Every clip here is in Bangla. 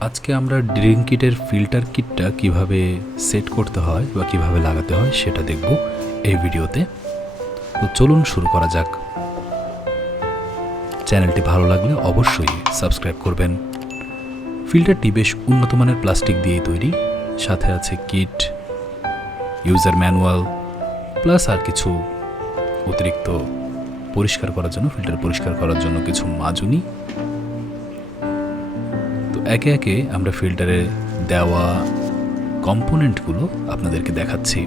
আজকে আমরা ড্রিঙ্ক কিটের ফিল্টার কিটটা কীভাবে সেট করতে হয় বা কীভাবে লাগাতে হয় সেটা দেখব এই ভিডিওতে। তো চলুন শুরু করা যাক। চ্যানেলটি ভালো লাগলে অবশ্যই সাবস্ক্রাইব করবেন। ফিল্টারটি বেশ উন্নত মানের প্লাস্টিক দিয়েই তৈরি। সাথে আছে কিট, ইউজার ম্যানুয়াল, প্লাস আর কিছু অতিরিক্ত পরিষ্কার করার জন্য, ফিল্টার পরিষ্কার করার জন্য কিছু মাজুনি। একে একে আমরা ফিল্টারে দেওয়া কম্পোনেন্টগুলো আপনাদেরকে দেখাচ্ছি।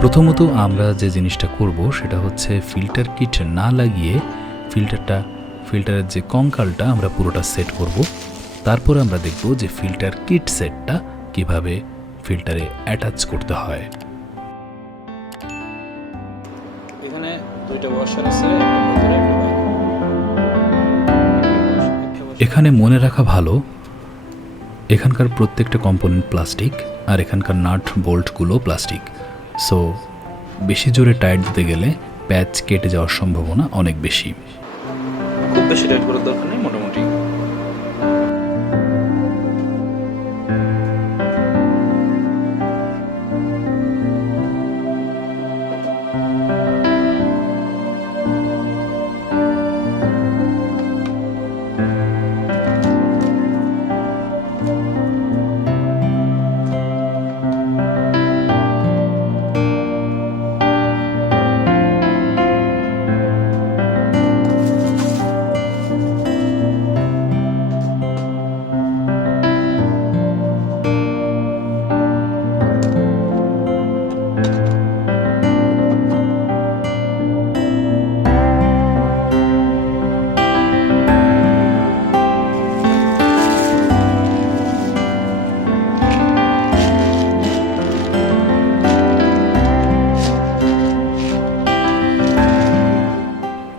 প্রথমত আমরা যে জিনিসটা করব সেটা হচ্ছে ফিল্টার কিট না লাগিয়ে ফিল্টারটা ফিল্টারের যে কঙ্কালটা আমরা পুরোটা সেট করব। তারপরে আমরা দেখব যে ফিল্টার কিট সেটটা কীভাবে ফিল্টারে অ্যাটাচ করতে হয়। এখানে দুইটা ওয়াশার আছে এখানে মনে রাখা ভালো এখানকার প্রত্যেকটা কম্পোনেন্ট প্লাস্টিক আর এখানকার নাট বোল্টগুলো প্লাস্টিক সো বেশি জোরে টায়ার দিতে গেলে প্যাচ কেটে যাওয়ার সম্ভাবনা অনেক বেশি। খুব বেশি টাইট করার দরকার নেই, মোটামুটি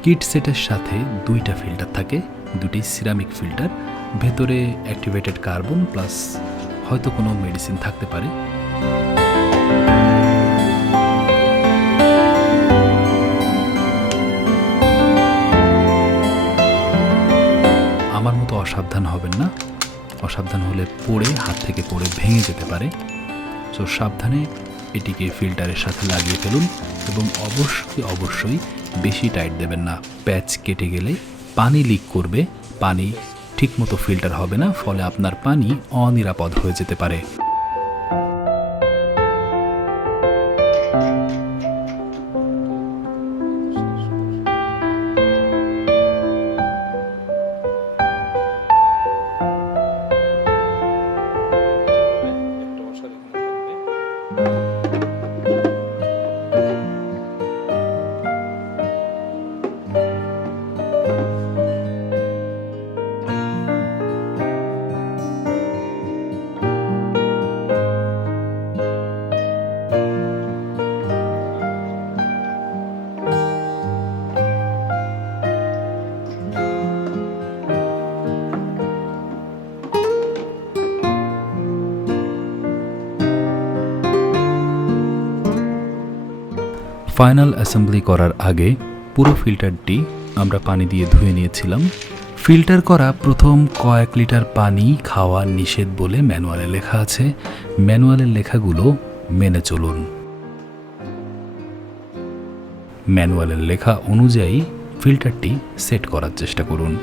কিট সেটের সাথে দুইটা ফিল্টার থাকে, দুটি সিরামিক ফিল্টার, ভেতরে অ্যাক্টিভেটেড কার্বন প্লাস হয়তো কোনো মেডিসিন থাকতে পারে। আমার মতো অসাবধান হবেন না। অসাবধান হলে পড়ে, হাত থেকে পড়ে ভেঙে যেতে পারে। সো সাবধানে এটিকে ফিল্টারের সাথে লাগিয়ে ফেলুন এবং অবশ্যই অবশ্যই বেশি টাইট দেবেন না। প্যাচ কেটে গেলে পানি লিক করবে। পানি ঠিকমতো ফিল্টার হবে না, ফলে আপনার পানি অনিরাপদ হয়ে যেতে পারে। ফাইনাল অ্যাসেম্বলি করার আগে পুরো ফিল্টারটি আমরা পানি দিয়ে ধুয়ে নিয়েছিলাম। ফিল্টার করা প্রথম কয়েক লিটার পানি খাওয়া নিষেধ বলে ম্যানুয়ালে লেখা আছে। ম্যানুয়ালের লেখাগুলো মেনে চলুন। ম্যানুয়ালের লেখা অনুযায়ী ফিল্টারটি সেট করার চেষ্টা করুন।